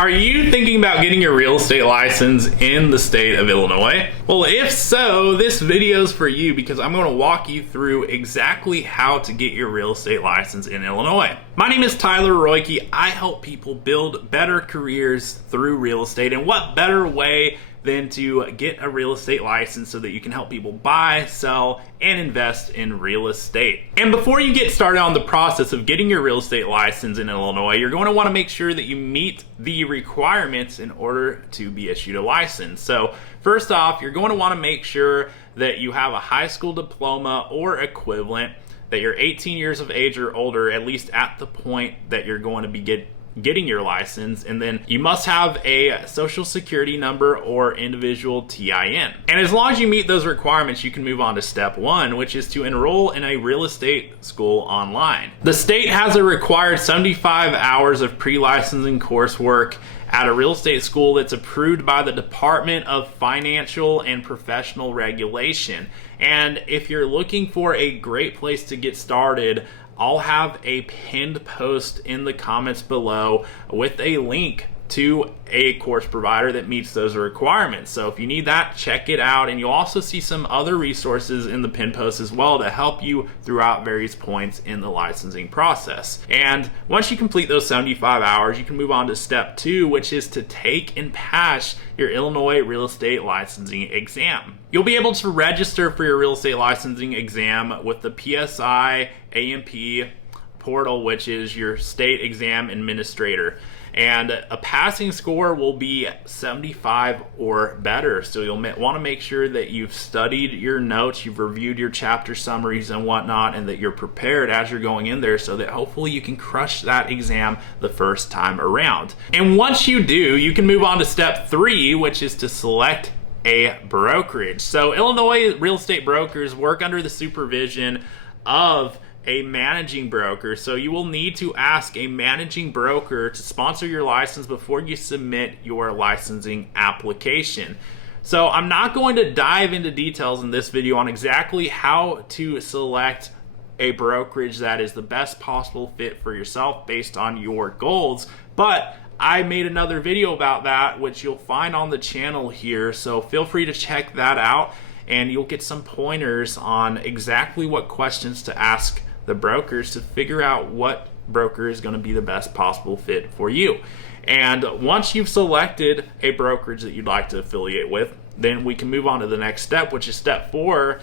Are you thinking about getting your real estate license in the state of Illinois? Well, if so, this video is for you because I'm going to walk you through exactly how to get your real estate license in Illinois. My name is Tyler Roicki. I help people build better careers through real estate, and what better way than to get a real estate license so that you can help people buy, sell, and invest in real estate. And before you get started on the process of getting your real estate license in Illinois, you're going to want to make sure that you meet the requirements in order to be issued a license. So first off, you're going to want to make sure that you have a high school diploma or equivalent, that you're 18 years of age or older, at least at the point that you're going to be getting your license, and then you must have a social security number or individual TIN. And as long as you meet those requirements, you can move on to step one, which is to enroll in a real estate school online. The state has a required 75 hours of pre-licensing coursework at a real estate school that's approved by the Department of Financial and Professional Regulation. And if you're looking for a great place to get started, I'll have a pinned post in the comments below with a link to a course provider that meets those requirements. So if you need that, check it out. And you'll also see some other resources in the pinned post as well to help you throughout various points in the licensing process. And once you complete those 75 hours, you can move on to step two, which is to take and pass your Illinois real estate licensing exam. You'll be able to register for your real estate licensing exam with the PSI AMP portal, which is your state exam administrator. And a passing score will be 75 or better. So you'll want to make sure that you've studied your notes, you've reviewed your chapter summaries and whatnot, and that you're prepared as you're going in there so that hopefully you can crush that exam the first time around. And once you do, you can move on to step three, which is to select a brokerage. So Illinois real estate brokers work under the supervision of a managing broker, so you will need to ask a managing broker to sponsor your license before you submit your licensing application. So I'm not going to dive into details in this video on exactly how to select a brokerage that is the best possible fit for yourself based on your goals, but I made another video about that, which you'll find on the channel here, so feel free to check that out and you'll get some pointers on exactly what questions to ask the brokers to figure out what broker is going to be the best possible fit for you. And once you've selected a brokerage that you'd like to affiliate with, then we can move on to the next step, which is step four,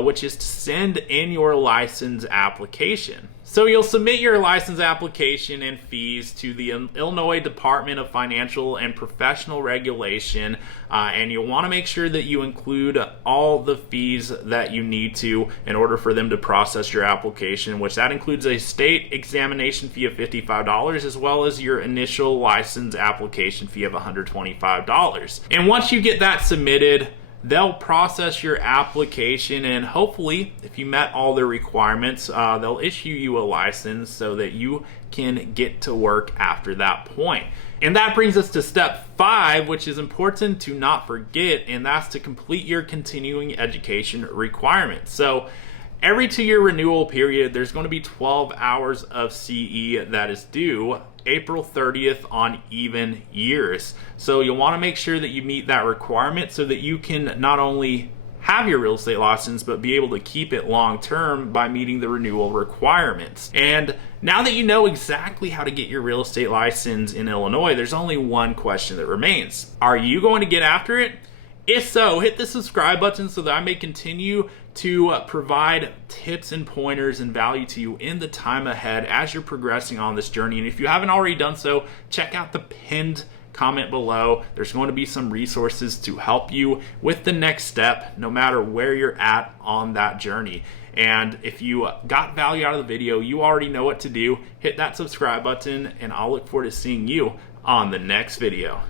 which is to send in your license application. So you'll submit your license application and fees to the Illinois Department of Financial and Professional Regulation, and you'll want to make sure that you include all the fees that you need to in order for them to process your application, which that includes a state examination fee of $55 as well as your initial license application fee of $125. And once you get that submitted, they'll process your application, and hopefully, if you met all their requirements, they'll issue you a license so that you can get to work after that point. And that brings us to step five, which is important to not forget, and that's to complete your continuing education requirements. So every 2-year renewal period, there's going to be 12 hours of CE that is due April 30th on even years. So you'll want to make sure that you meet that requirement so that you can not only have your real estate license, but be able to keep it long term by meeting the renewal requirements. And now that you know exactly how to get your real estate license in Illinois, there's only one question that remains. Are you going to get after it? If so, hit the subscribe button so that I may continue to provide tips and pointers and value to you in the time ahead as you're progressing on this journey. And if you haven't already done so, check out the pinned comment below. There's going to be some resources to help you with the next step, no matter where you're at on that journey. And if you got value out of the video, you already know what to do. Hit that subscribe button, and I'll look forward to seeing you on the next video.